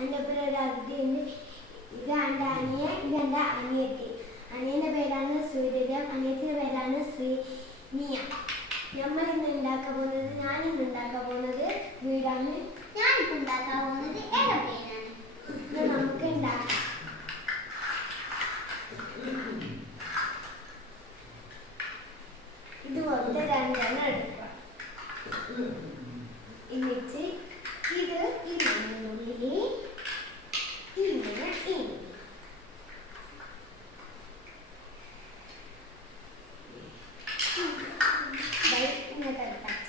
എൻ്റെ ഒപ്പം ഒരു അതിഥിയുണ്ട്. ഇത് എൻ്റെ അനിയൻ, ഇത് എൻ്റെ അനിയത്തി. അനിയൻ്റെ പേരാണ് സൂര്യദേവ്, അനിയത്തിൻ്റെ പേരാണ് ശ്രീനിയ. ഞാനിന്ന് ഉണ്ടാക്കാൻ പോകുന്നത് വീടാണ്. ഞാനിപ്പോൾ ഉണ്ടാക്കാൻ പോകുന്നത് എയർപ്ലെയിനാണ്. ഇത് നമുക്ക് ഉണ്ടാക്കാം. ഇതുപോലത്തെ രണ്ടെണ്ണം എടുക്കുക. എന്നിട്ട് ഇത് ഇതിനുള്ളിൽ ഇങ്ങനെ ഇങ്ങനത്തെ പച്ച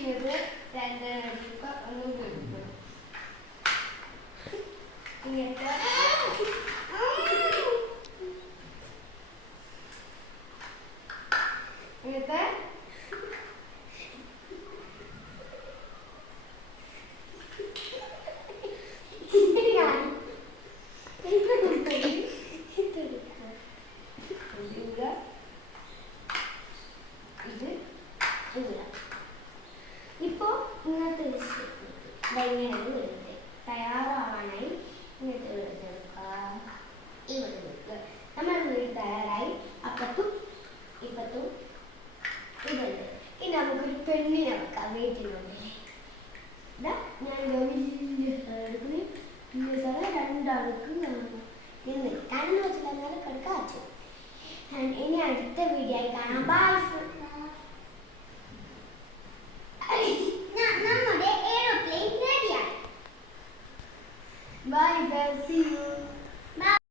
ഇത് രണ്ടെണ്ണ ഒന്ന് കൊടുക്കണം. ഇങ്ങനത്തെ ഇങ്ങനത്തെ ഇപ്പോൾ ഇങ്ങനത്തെ ഇങ്ങനെയാണ് വരുന്നത്. തയ്യാറാവാനായി ഇങ്ങനത്തെ എടുക്കുക. ഇവിടെ വെക്കുക. നമ്മുടെ വീട് തയ്യാറായി. അപ്പത്തും ഇപ്പത്തും ഇതുണ്ട്. ഇനി നമുക്കൊരു പെണ്ണിനെ വെക്കാം വീട്ടിനുള്ളിൽ. ഇതാ ഞാൻ വലിയ രണ്ടാൾക്ക് നിന്ന് കാരണം വെച്ചിട്ടുണ്ടെങ്കിൽ കിടക്കാച്ചു. ഇനി അടുത്ത വീഡിയോ ആയി കാണാം. ബൈ. നമ്മുടെ എയർപ്ലെയിൻ റെഡിയായി. Bye, see you.